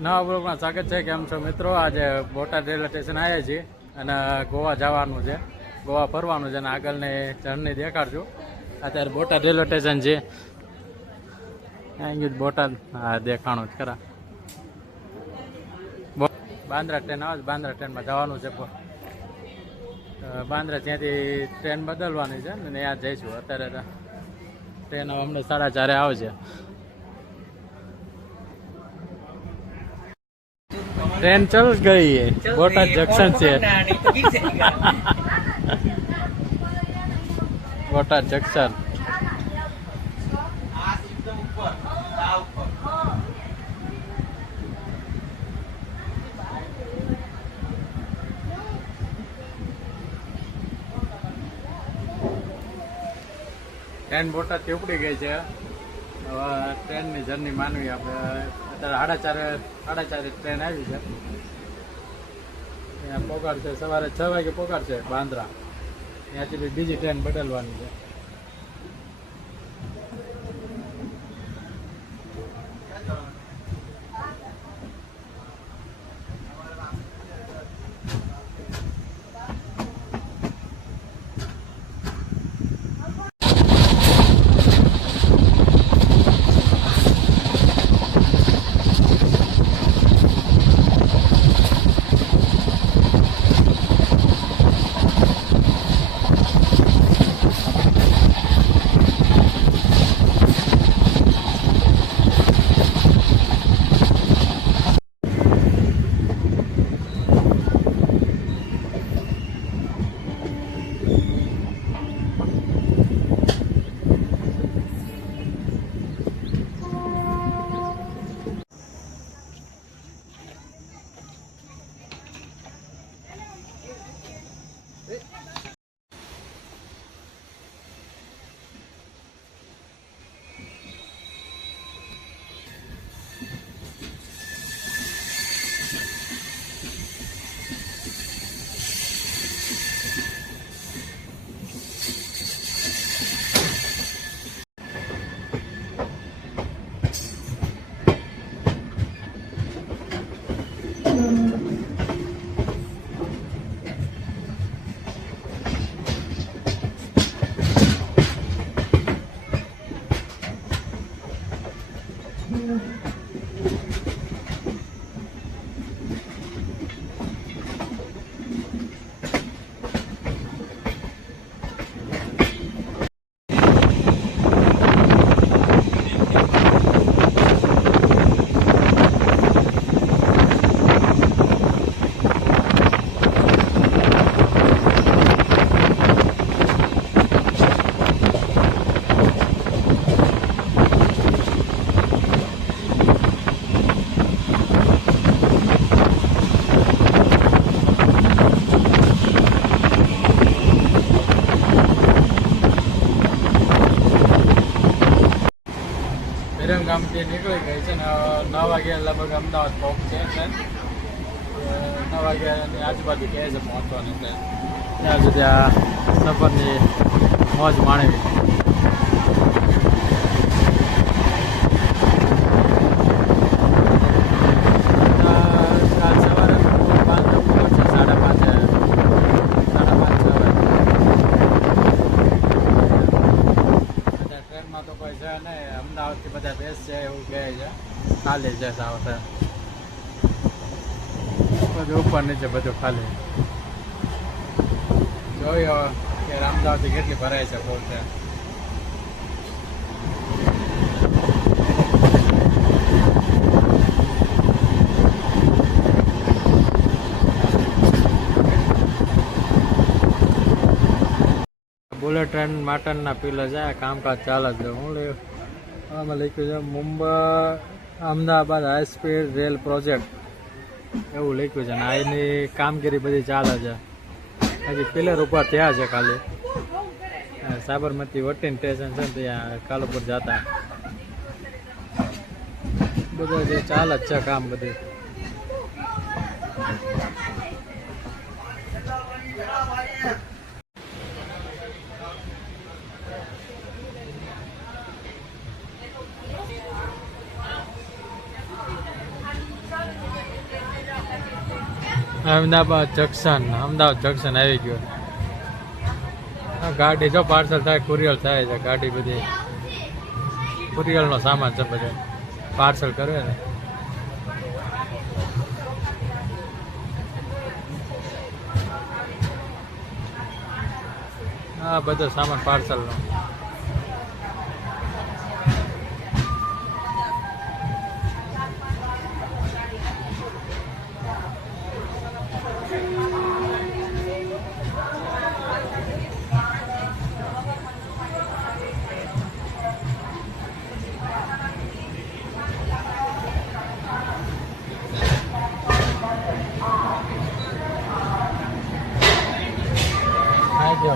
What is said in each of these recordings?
નવા બ્લોગમાં સ્વાગત છે. કેમ છો મિત્રો? આજે બોટાદ રેલવે સ્ટેશન આવ્યા છીએ અને ગોવા જવાનું છે, ગોવા ફરવાનું છે અને આગળની જર્ની દેખાડશું. અત્યારે બોટાદ રેલવે સ્ટેશન છે, અહીં બોટાદ હા દેખાણું જ ખરા. બાંદ્રા ટ્રેન આવે છે, બાંદ્રા ટ્રેનમાં જવાનું છે. બાંદ્રા ત્યાંથી ટ્રેન બદલવાની છે ને ત્યાં જઈશું. અત્યારે ટ્રેન અમને 4:30 આવશે. ट्रेन चल गई है, बोटाद जंक्शन से बोटाद जंक्शन ट्रेन बोटाद થી ઉપડી ગઈ છે. હવે ટ્રેનની જર્ની માનવી આપણે. અત્યારે 4:30 ટ્રેન આવી છે. ત્યાં પોગાડશે સવારે 6 વાગે પોગાડશે બાંદ્રા. ત્યાંથી બીજી ટ્રેન બદલવાની છે. ગામથી નીકળી ગઈ છે ને 9 વાગે લગભગ અમદાવાદ પહોંચશે. ટ્રેન 9 વાગ્યાની આજુબાજુ કહે છે પહોંચવાની ટ્રેન. ત્યાં સુધી આ સફરની મોજ માણવી. અમદાવાદથી બધા બેસ છે એવું કહે છે. ખાલી છે સાવ બધું ઉપર નીચે બધું ખાલી. જોયો કે અમદાવાદથી કેટલી ભરાય છે બહુ છે. બુલેટ ટ્રેન માટનના પિલર છે. કામકાજ ચાલે છે. હું આમાં લખ્યું છે મુંબઈ Ahmedabad high speed rail project એવું લખ્યું છે. અને એની કામગીરી બધી ચાલે છે. હજી પિલર ઉપર થયા છે ખાલી. સાબરમતી વટીન સ્ટેશન છે ને ત્યાં કાલુપુર જતા બધા જે ચાલે જ છે કામ બધું. અમદાવાદ જંકશન આવી ગયો. આ ગાડી જો પાર્સલ થાય, કુરિયર થાય છે. ગાડી બધી કુરિયરનો સામાન છે, બધે પાર્સલ કરે ને. હા, બધો સામાન પાર્સલનો.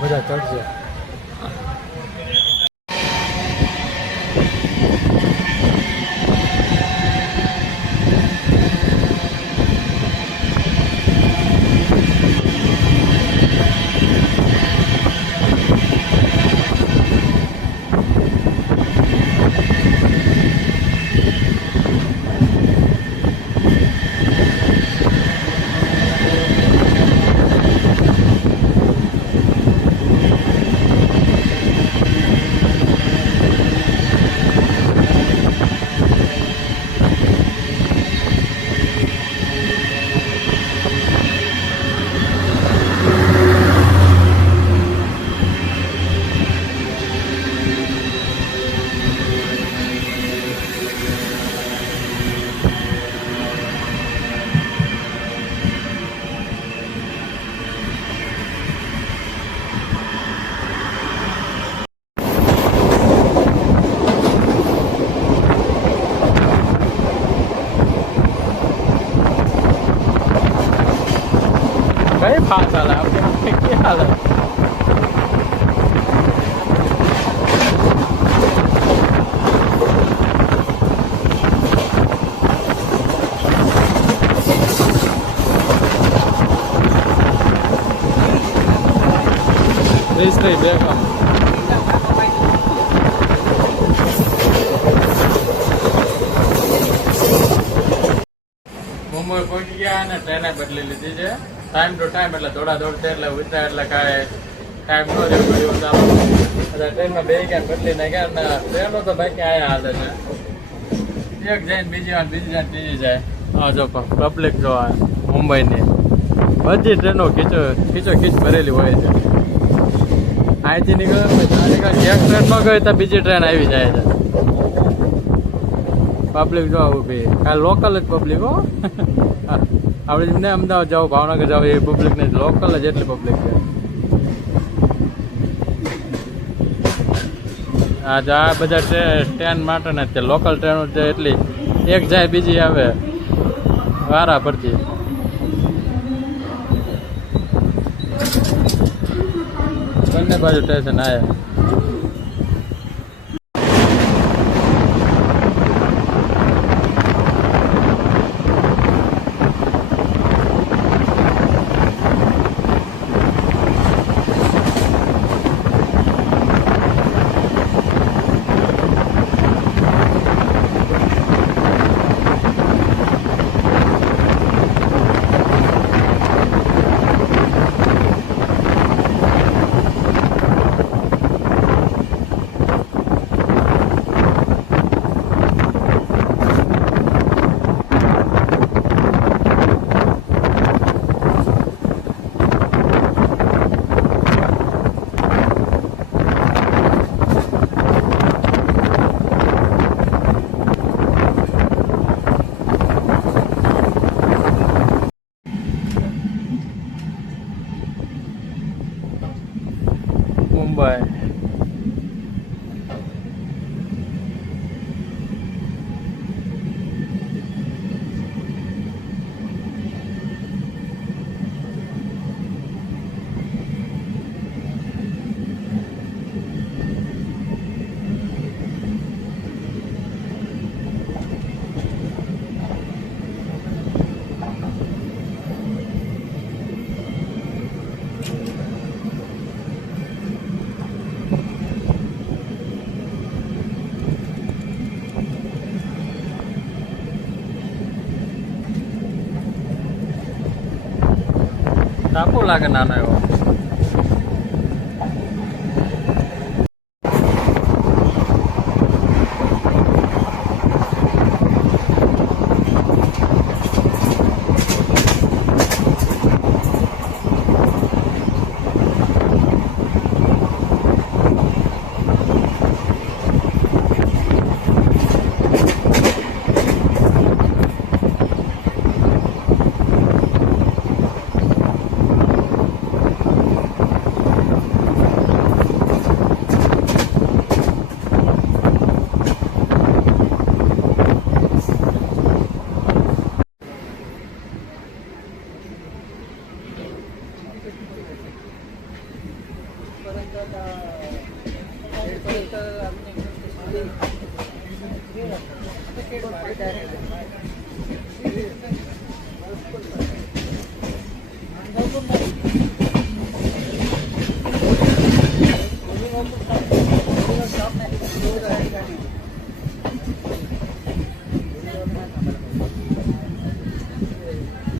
બધા ચડશે. કઈ ફાસ હાલે આપણે કે હાલે? This બેગમ મુંબઈ પહોંચી ગયા અને ટ્રેને બદલી લીધી છે. ટાઈમ ટુ ટાઈમ, એટલે દોડ છે, એટલે ઉતરા એટલે કાંઈ ટાઈમ ન રહ્યો. ટ્રેનમાં બે ગયા બદલી નાખ્યા. અને ટ્રેનો તો બાકી આયા હાલે છે. એક જઈને બીજી વાર, બીજી જાય ત્રીજી જાય. હા, જો પબ્લિક જો મુંબઈની બધી ટ્રેનો ખીચો ભરેલી હોય છે. અહીંથી નીકળે એક ટ્રેન ન ગઈ તો બીજી ટ્રેન આવી જાય છે. પબ્લિક જો ઊભી, ખાલી લોકલ જ પબ્લિક હો. આપણે જેમને અમદાવાદ જાવ, ભાવનગર જાવ, એ પબ્લિક નહીં, લોકલ જ એટલી પબ્લિક છે. આ બધા ટ્રેન માટે ને તે લોકલ ટ્રેનો છે, એટલી એક જાય બીજી આવે વારા પરથી. બંને બાજુ સ્ટેશન આવ્યા. ટાપુ લાગે નાનો એવો.